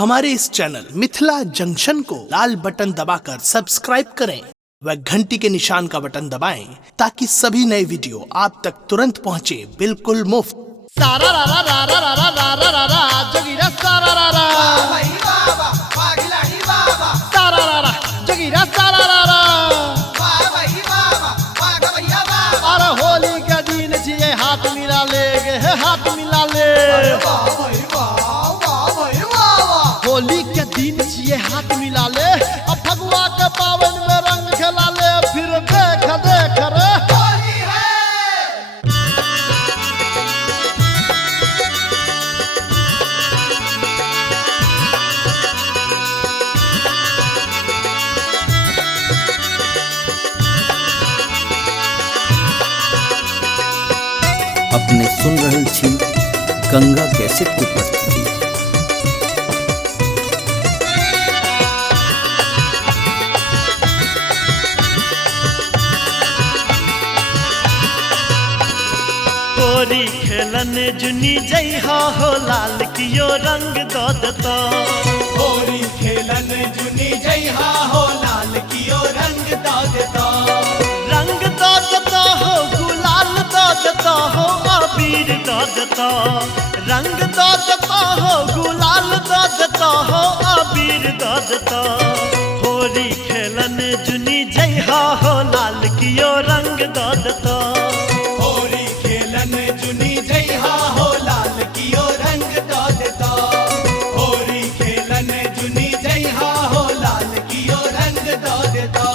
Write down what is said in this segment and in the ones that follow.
हमारे इस channel Mithila junction को लाल button दबाकर सब्सक्राइब करें व घंटी के निशान का बटन दबाएं ताकि सभी नए वीडियो आप तक तुरंत पहुंचे बिल्कुल मुफ्त। सारा रा रा रा रा रा रा रा रा रा जोगीरा सारा रा रा भाई बाबा पागलाही बाबा सारा रा रा जोगीरा सारा रा रा भाई बाबा पाग भैया बाबा अरे होली का दिन छिए हाथ मिला ले गे हाथ मिला ले भाई बाबा भाई बाबा होली के दिन छिए हाथ मिला ले अब फगुआ के पावन में रंग खेला ले फिर देख देख रे होली है अपने सुन रहल छी गंगा कैसेट की प्रस्तुति। होली खेलन जुनी जइहा हो लाल कियो रंग दो दतो होली खेलन जुनी जइहा हो लाल कियो रंग दो देता रंग दो दतो हो गुलाल दो दतो हो अबीर दो दतो रंग दो दतो हो गुलाल दो दतो हो अबीर दो दतो होली खेलन जुनी जइहा हो लाल कियो रंग दो दतो होली खेलन जुनी जइहा हो लाल कियो रंग दो देता होली खेलन जुनी जइहा हो लाल कियो रंग दो देता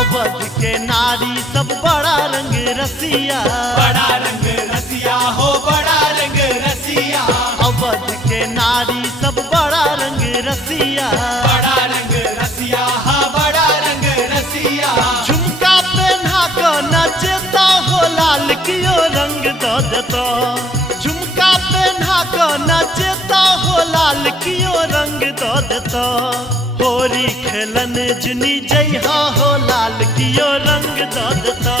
अवध के नारी सब बड़ा रंग रसिया बड़ा रंग रसिया हो बड़ा रंग रसिया अवध के नारी सब बड़ा रंग रसिया बड़ा रंग रसिया हा बड़ा रंग रसिया झुमका पहना कर नचता हो लाल कियो रंग दो दतो झुमका पहना कर नचता हो लाल कियो रंग दो दतो होली खेलन जुनी जइहा हो लाल कियो रंग दो दतो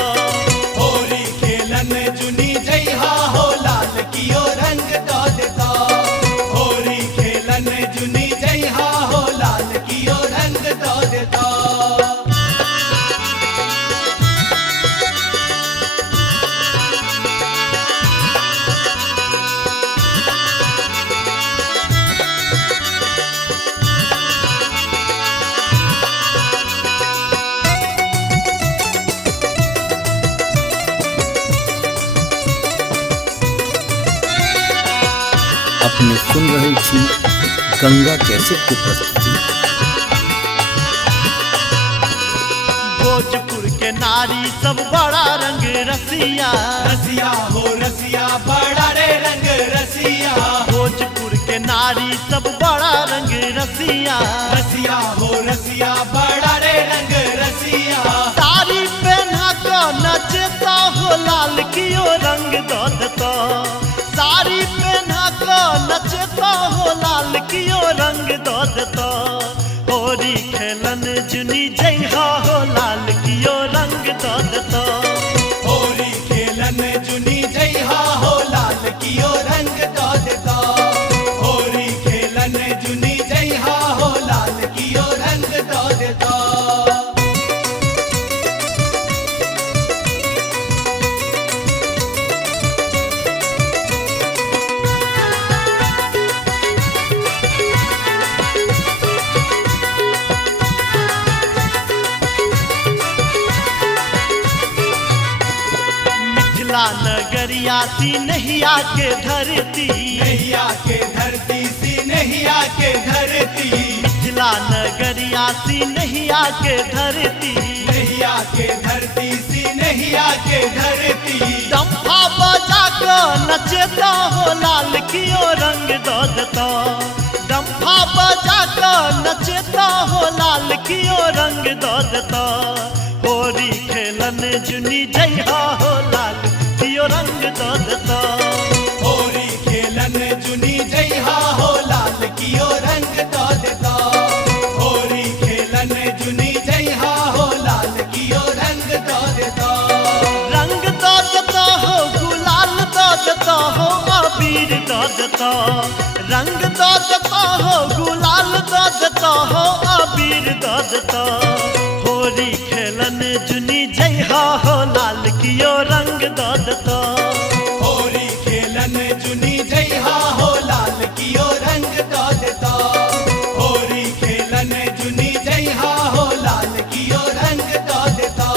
होली खेलन जुनी जइहा हो लाल कियो रंग दो देता होली खेलन जुनी जइहा हो लाल कियो रंग दो देता अपने सुन रहल छी गंगा कैसेट की प्रस्तुति। भोजपुर के नारी सब बड़ा रंग रसिया रसिया हो रसिया बड़ा रे रंग रसिया भोजपुर के नारी सब बड़ा रंग रसिया रसिया हो रसिया बड़ा रे रंग रसिया साड़ी पहना कर नचता हो लाल कियो रंग दो दतो साड़ी पहना कर नचता हो लाल कियो रंग दो दतो होली खेलन जुनी जइहा हो लाल कियो रंग दो दतो होली खेलन जुनी जइहा हो लाल कियो रंग दो देता होली खेलन जुनी जइहा हो लाल कियो रंग दो देता मिथिला नगरिया सी नहिया के धरती नैया के धरती सी नैया के धरती मिथिला नगरिया सी नहिया के धरती नैया के धरती सी नैया के धरती डम्फा बजा कर नचता हो लाल कियो रंग दो दतो डम्फा बजा कर नचता हो लाल कियो रंग दो दतो होली खेलन जुनी जइहा हो लाल कियो रंग दो दतो अबीर दो देता, रंग दो देता हो गुलाल दो देता हो अबीर दो देता। होली खेलन जुनी जइहा हो लाल कियो रंग दो देता। होली खेलन जुनी जइहा हो लाल कियो रंग दो देता। होली खेलन जुनी जइहा हो लाल कियो रंग दो देता।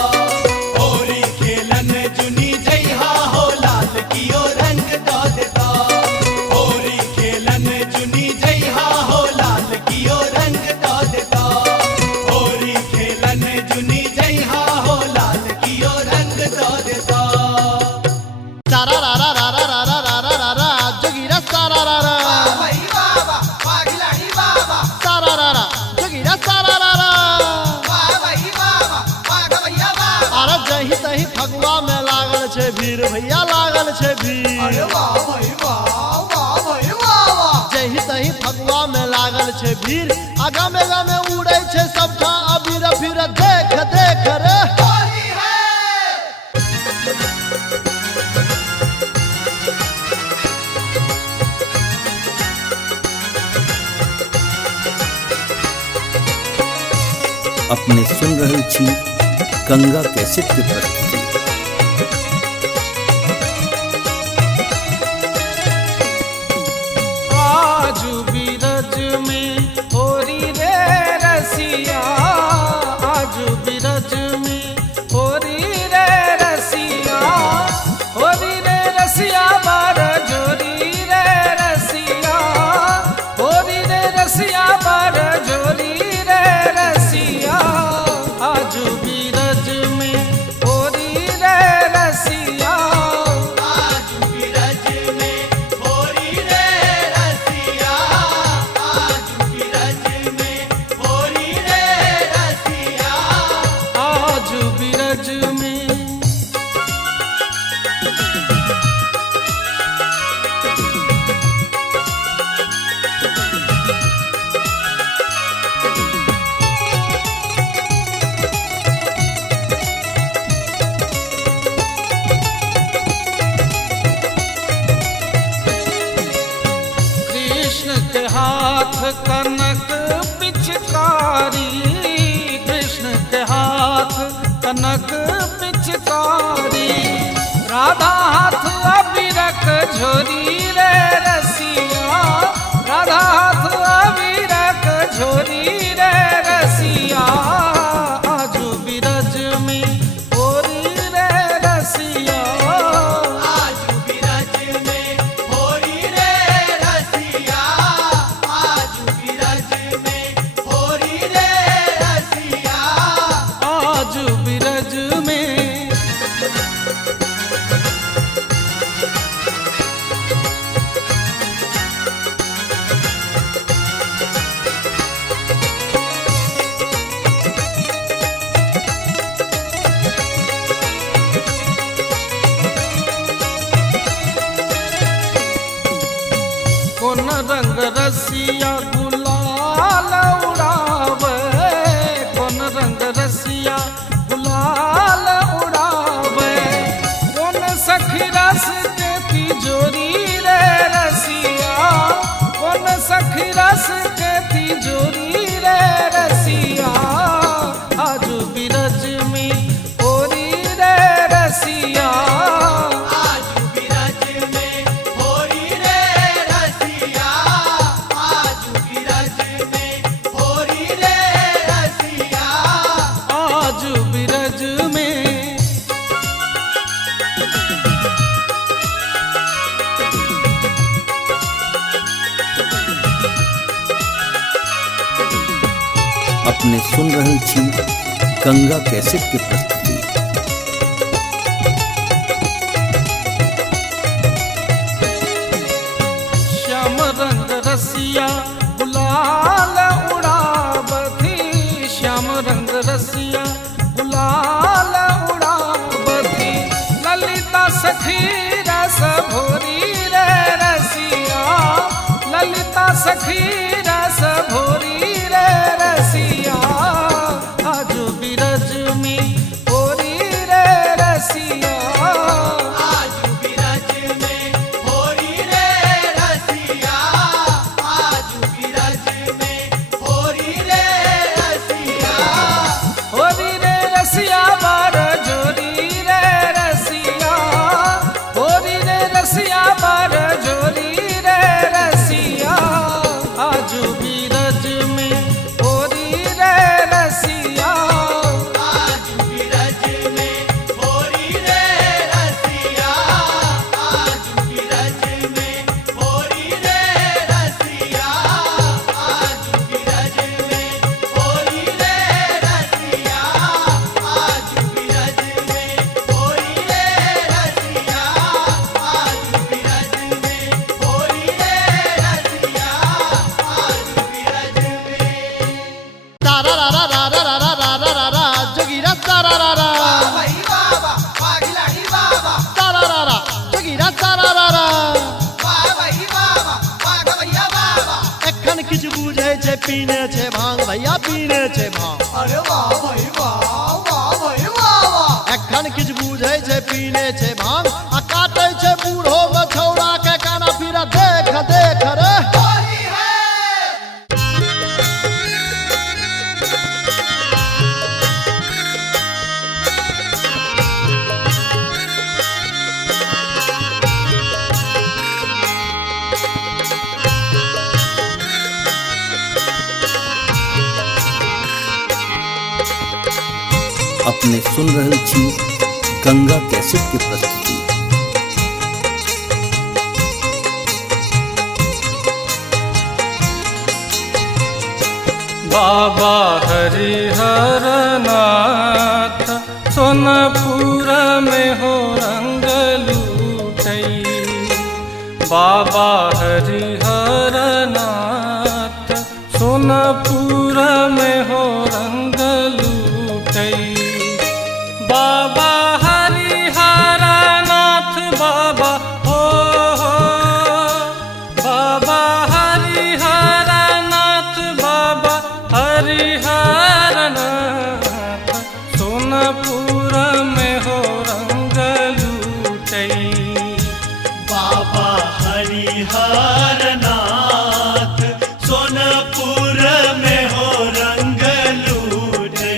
होली खेलन जुनी जइहा हो लाल कियो रंग दो देता। होली खेलन जुनी जइहा हो लाल कियो रंग दो देता। होली खेलन जुनी जइहा हो लाल कियो रंग दो देता। सारा रा रा रा रा रा रा रा रा रा जोगिरा सारा रा रा भाई बाबा पागिलानी बाबा सारा रा रा जोगिरा सारा रा रा। भाई बाबा पाग भैया बाबा। अरे जही तही फगुआ में लागल छे भीड़ भैया लागल छे भीड़। अरे वाह भाई वाह वाह भाई वाह। जही तही फगुआ में लागल छे भीड़। आगा में उड़े छे सब ठा अबीर फिर देख देख रे। होली है। अपने सुन रहल छी गंगा कैसेट के प्रस्तुति। आजू बीरज में होरी रे रसिया, आजू बीरज में होरी रे रसिया, होरी रे रसिया बार जोरी रे रसिया, होरी रे रसिया बार जोरी रे रसिया। आजू बीरज में होरी रे रसिया, आज बिरज में होरी रे रसिया। आज बिरज में होरी रे रसिया। आजू बीरज में। कृष्ण के हाथ कनक पिचकारी, कृष्ण के हाथ कनक पिचकारी, राधा हाथ अबीरक झोरी रे रसिया, राधा हाथ अबीरक झोरी रे रसिया। आजू बीरज में होरी रे रसिया, आज बिरज में होरी रे रसिया। आज बिरज में होरी रे रसिया। आजू बीरज में। कौन रंग रसिया गुलाल उड़ावे, कौन रंग रसिया गुलाल उड़ावे, कौन सखी रस के तिजोरी रे रसिया, कौन सखी रस के तिजोरी रे रसिया। आजू बीरज में होरी रे रसिया, आज बिरज में होरी रे रसिया। आज बिरज में होरी रे रसिया। आजू बीरज में। अपने सुन रहल छी गंगा कैसेट के प्रस्तुति। श्याम रंग रसिया गुलाल उड़ावती, श्याम रंग रसिया गुलाल उड़ावती, ललिता सखी रस भोरी रे रसिया, ललिता सखी रस भोरी रे रसिया। आजू बीरज में होरी रे रसिया, आज बिरज में होरी रे छे पीने छे भांग भैया पीने छे भांग अरे वाह भाई वाह भाई वाह एखन किछ बुझै छे पीने छे भांग आ काटै छे बूढ़ो बछौड़ा के काना पीरा देख देख रे होली है अपने सुन रहल छी गंगा कैसेट की प्रस्तुति। बाबा हरिहर नाथ सोनपुर में हो रंग लूटई। बाबा हरिहर नाथ सोनपुर में हो रंग लूटई। बाबा हरिहर नाथ बाबा हो बाबा हरिहर नाथ बाबा हरिहर नाथ सोनपुर में हो रंग लूटई। बाबा हरिहर नाथ सोनपुर में हो रंग लूटे।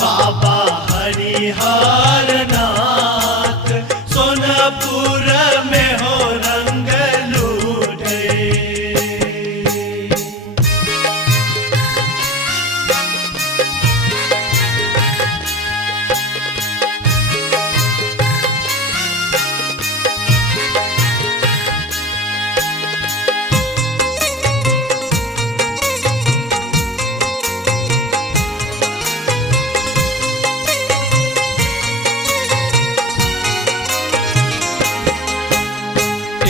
बाबा हरिहर नाथ सोनपुर में हो रंग लूटे।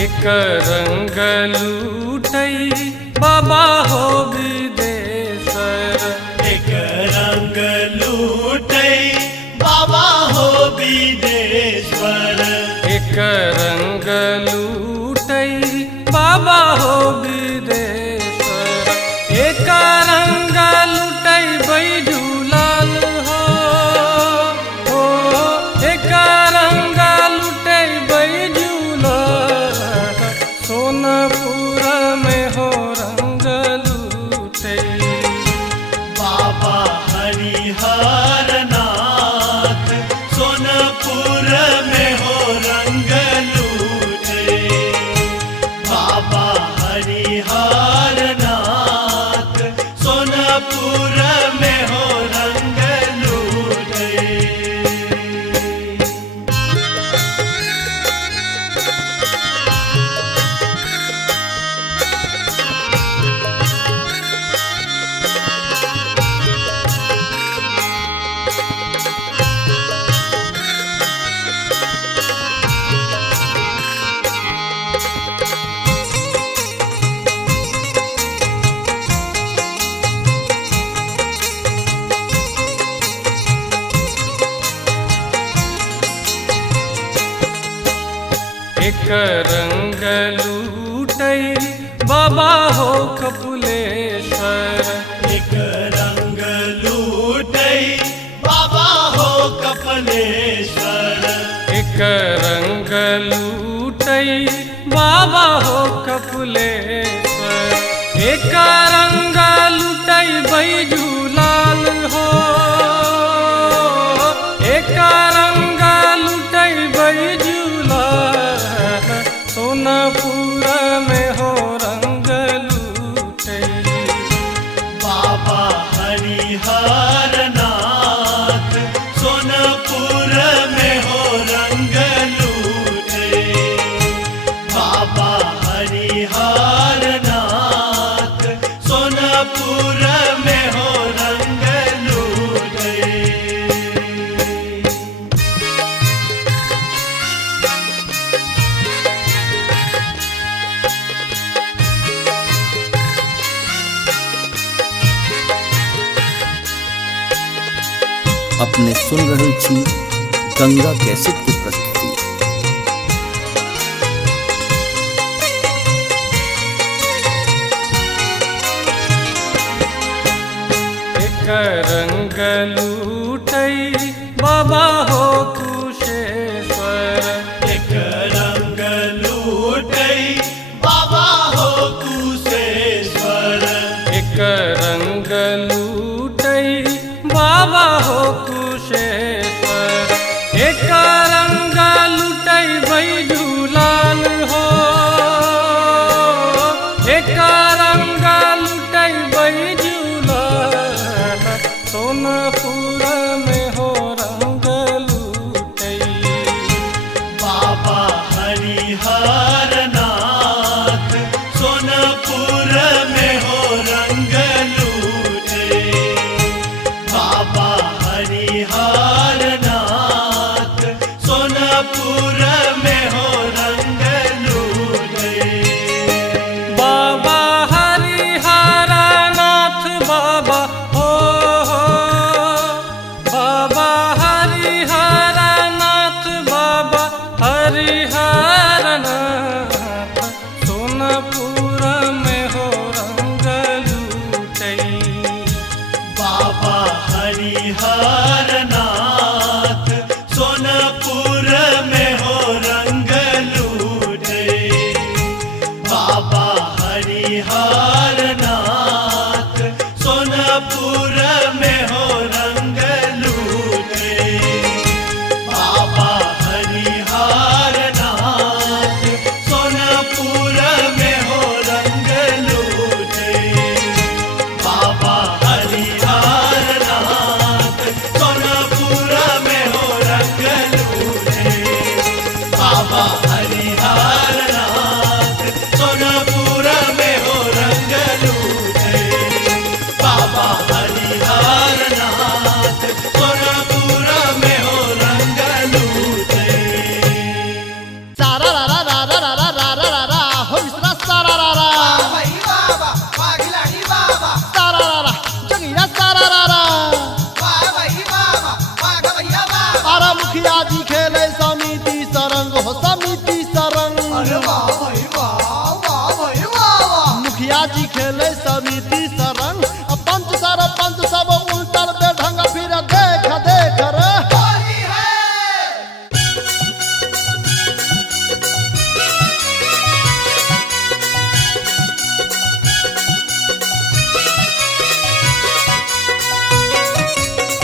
एक रंग लूटई बाबा हो विदेश्वर। एक रंग लूटे बाबा हो विदेश्वर। एक रंग लूटई बाबा हो विदेश्वर। एक रंग लूटई बैजूलाल हो एक रंग लूटई बैजूलाल सोनपुर में हो रंग लूटई। बाबा हरिहर नाथ सोनपुर में हो रंग लूटे। बाबा हरिहर नाथ सोनपुर में हो रंग लूटे। एक रंग लूटई बाबा हो कपिलेश्वर। एक रंग लूटे बाबा हो कपिलेश्वर। एक रंग लूटई बाबा हो कपिलेश्वर। एक रंग लूटई बैजूलाल हो एक रंग लूटई बैजूलाल सोनपुर में हो रंग लूटई। बाबा हरिहर नाथ सोनपुर में हो रंग लूटे। बाबा हरिहर नाथ सोनपुर में हो रंग लूटे। अपने सुन रहल छी गंगा कैसेट की प्रस्तुति। रंग लूटई बाबा हो कुशेश्वर। एक रंग लूटई बाबा हो कुशेश्वर। एक रंग लूटई बाबा हो कुशेश्वर। एक रंग लुटई बैजूलाल हो। एक रंग लुटई बैजूलाल सोनपुर में हो रंग लुटई। बाबा हरिहर नाथ सोनपुर में हो रंग लूटे। बाबा हरिहर नाथ सोनपुर में हो रंग लूटे। बाबा हरिहर नाथ बाबा हो। बाबा हरिहर नाथ बाबा हरिहर नाथ सोनपुर में हो रंग लूटई। बाबा हरिहर नाथ सोनपुर में हो रंग लूटे। बाबा हरिहर नाथ सोनपुर में हो रंग लूटे। बाबा हरिहर नाथ सोनपुर में हो रंग लूटे। बाबा हरिहर नाथ सोनपुर में हो रंग लूटे। बाबा हरिहर नाथ सोनपुर में हो रंग लूटे। बाबा हरिहर नाथ सोनपुर में हो रंग लूटे। सारा रा रा रा रा रा रा रा रा रा हो विसरा सारा रा रा सारा रा रा जगिया सारा रा रा। अरे मुखिया जी खेले समिति सरंग हो समिति सरंग। मुखिया जी खेले समिति सरंग पंच सरपंच सब उल्टल बेढंग फिर देख देख रे।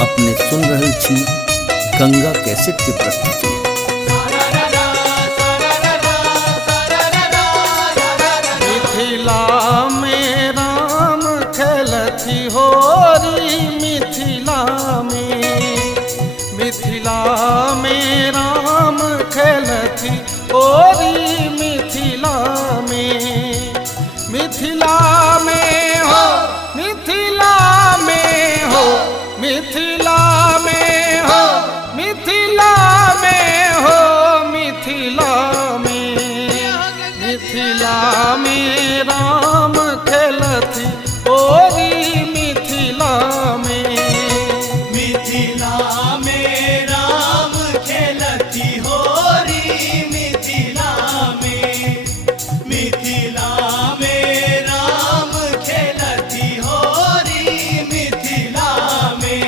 अपने सुन रहल छी गंगा कैसेट के प्रस्तुति। मिथिला में राम खेलती होरी। मिथिला में राम खेलती होरी। मिथिला में हो। मिथिला में हो। मिथिला में हो। मिथिला में हो। मिथिला में। मिथिला में राम खेलती होरी। मिथिला में। मिथिला में राम खेलती होरी। मिथिला में। मिथिला में राम खेलती होरी। मिथिला में।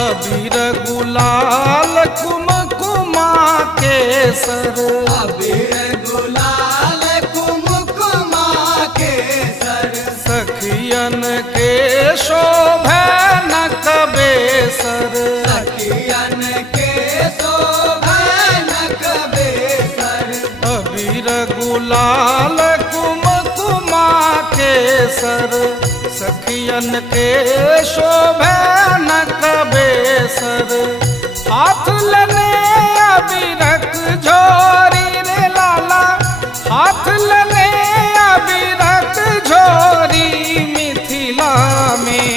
अबीर गुलाल कुमकुमा केसर। अबीर गुलाल कुमकुमा केसर। सखियन के शोभे नक बेसर। सखियन के शोभनक बेसर। अबीर गुलाल कुमकुमा केसर। सखियन के शोभे नक बेसर। हाथ लने अबीरक झोरी रे लाला। हाथ लने अबीरक झोरी। मिथिला में।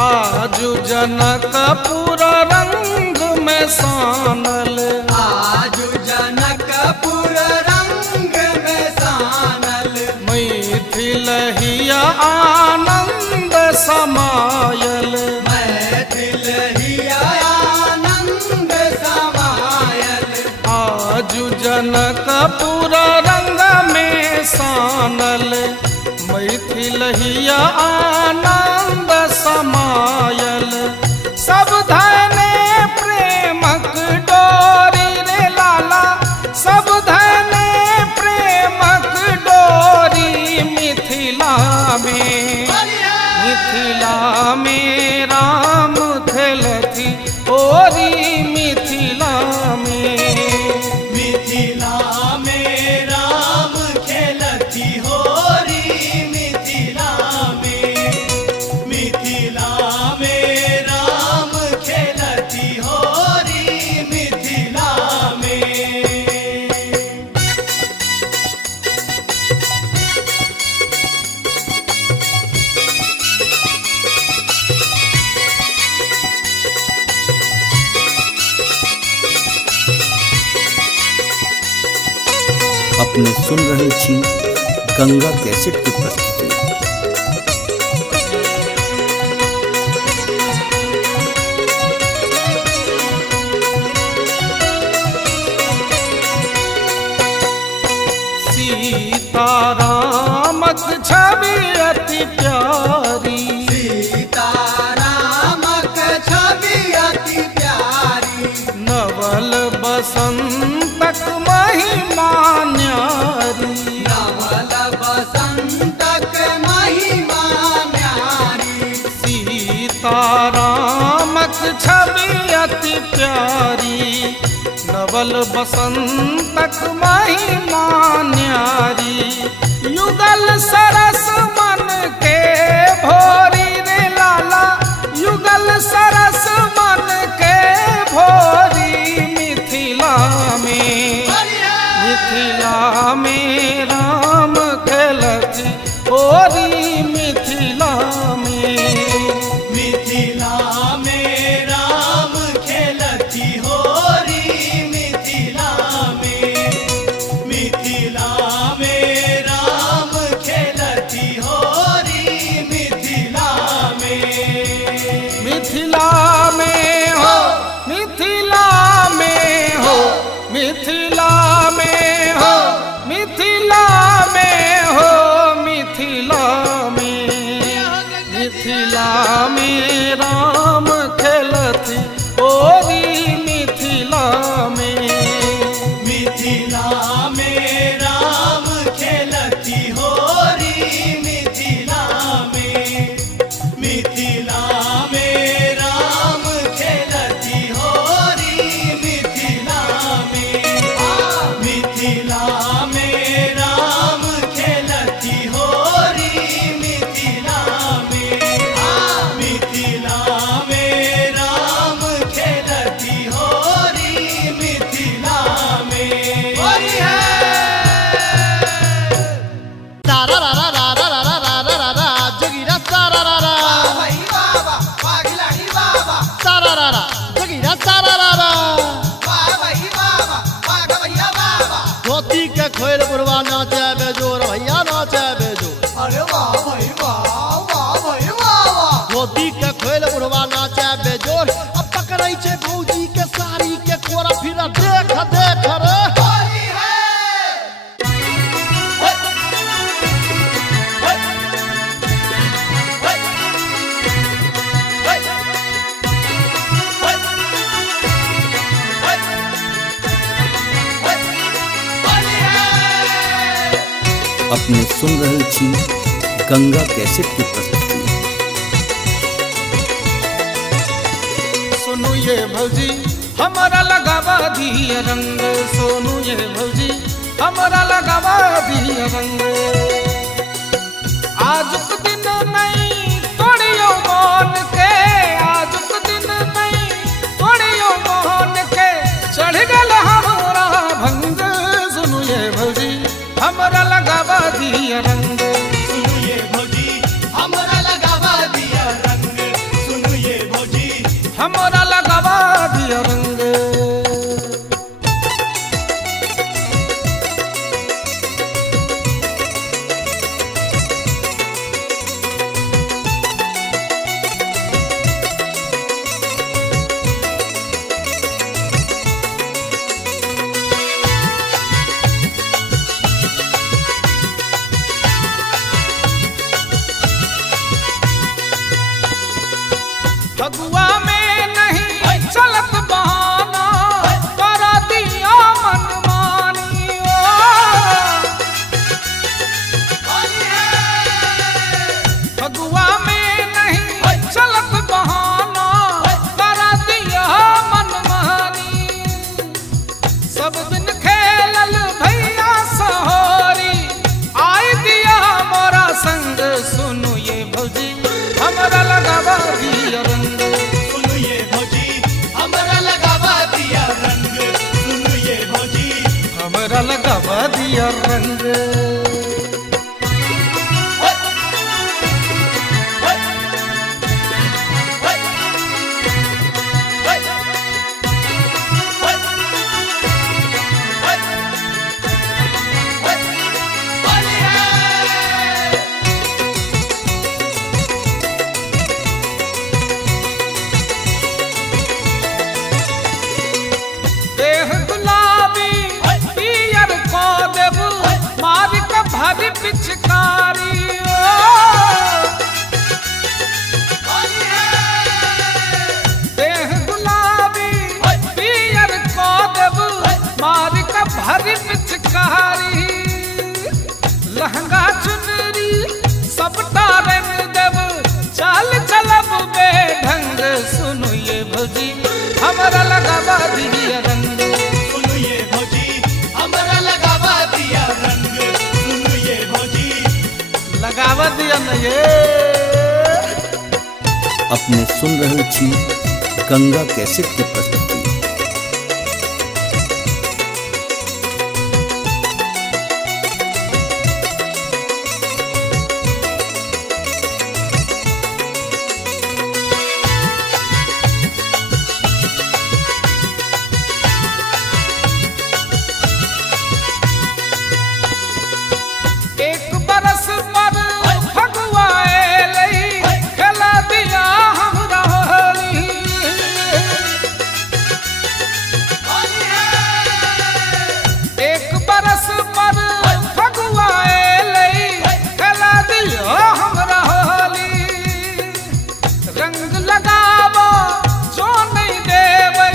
आजु जनकपुर रंग में सानल, आजु जनकपुर रंग में सानल, मैथिल हिया आनंद समायल, मैथिल हिया आनंद समायल, आजु जनकपुर रंग में सानल, मैथिल हिया आनंद समायल। सब धने प्रेमक डोरी रे लाला, सब धने प्रेमक डोरी मिथिला में, मिथिला में राम खेलती ओरी मिथिला में, मिथिला में राम खेलती होरी मिथिला में, मिथिला में राम खेलती होरी मिथिला में। अपने सुन रहे छी गंगा कैसेट की प्रस्तुति। सीतारामक छवि अति प्यारी, सीतारामक छवि अति प्यारी, नवल बसंतक महिमा न्यारी, नवल बसंतक महिमा न्यारी, सीतारामक छवि अति प्यारी, नवल बसंतक महिमा न्यारी, युगल सरस मन के भोरी रे लाला, युगल सरस मन के भोरी मिथिला में, मिथिला में राम खेलती ओरी मिथिला में, मिथिला में राम खेलती होरी मिथिला में, मिथिला में राम खेलती होरी मिथिला में, मिथिला में हो, मिथिला में हो, मिथिला में हो, मिथिला में हो, मिथिला में, मिथिला में राम खेलती ओरी मिथिला में, मिथिला में राम खेलती होरी मिथिला में, मिथिला में राम खेलती होरी मिथिला में, मिथिला में राम खेलती होरी मिथिला में, मिथिला में राम खेलती होरी मिथिला में। होरी है तारा रा रा रा रा रा रा रा रा रा रा जगीरा तारा रा रा भाई बाबा पागलाड़ी बाबा, तारा रा रा जगीरा तारा रा रा भाई बाबा पाग भैया बाबा, धोती के खोल बुढ़वा नाचे बेजोर भैया नाचे बेजोर अरे वाह भाई वाह, वाह भाई वाह, धोती के खोल बुढ़वा नाचे बेजोर अब पकड़ै छे भौजी के साड़ी के कोरा फिर देख देख रे होली है। हे, हे, हे, हे, हे, होली है। अपने सुन रहे छी गंगा कैसेट की प्रस्तुति। सुनु ये भौजी हमारा लगावा दिया रंग, सोनू ये भौजी हमारा लगावा दिया रंग, आज दिन नहीं तोड़ियो मान के, आज दिन नहीं तोड़ियो मान के, चढ़ गल हमारा भंग, सुनु ये भौजी हमारा लगावा दिया रंग, सुनिए भौजी हमरा लगावा दिया रंग, दिया रंग। देह गुलाबी पियर को देबू मार के भरी पिचकारी। देह गुलाबी पियर को देबू मार के भरी पिचकारी। लहंगा चुनरी सबटा रंग देबू चाल चलब बेढंग। सुनो ये भौजी हमरा लगावा दिया रंग। सुनो ये भौजी हमरा लगावा दिया रंग। सुनो ये भौजी लगावा दिया न ये। अपने सुन रहल छी गंगा कैसेट के प्रस्तुति। एक बरस पर फगुआ एलई खेला दिया हमरा होली। एक बरस पर फगुआ एलई खेला दिया हमरा होली। रंग लगाबो जो नहीं देबै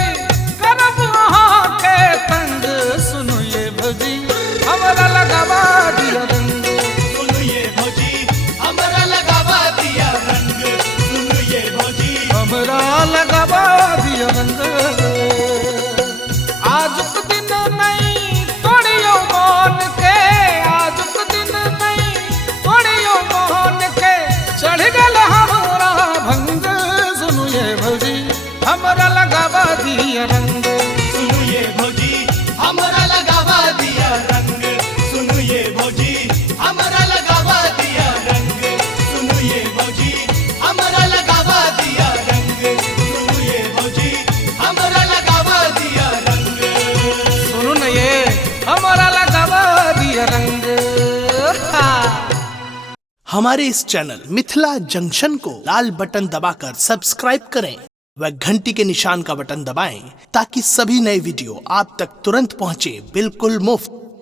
करब अहाँ के तंग। सुनो ये भौजी हमरा लगावा दिया रंग। सुनो ये भौजी हमरा लगावा दिया रंग। सुनो ये भौजी हमरा लगावा दिया रंग। आजुक दिन नहीं तोड़ियो मन के। आजुक दिन नहीं तोड़ियो मन के चढ़ गल हमरा भंग। सुनो ये भौजी हमरा लगावा दिया रंग। सुनो ये भौजी हमरा लगावा दिया रंग। सुनो ये भौजी हमरा लगावा दिया रंग। सुनो ये भौजी हमरा लगावा दिया रंग। सुनो ये भौजी हमरा लगावा दिया रंग। सुनो न ये हमरा लगावा दिया रंग। हमारे इस चैनल मिथिला जंक्शन को लाल बटन दबाकर सब्सक्राइब करें व घंटी के निशान का बटन दबाएं ताकि सभी नए वीडियो आप तक तुरंत पहुंचे बिल्कुल मुफ्त।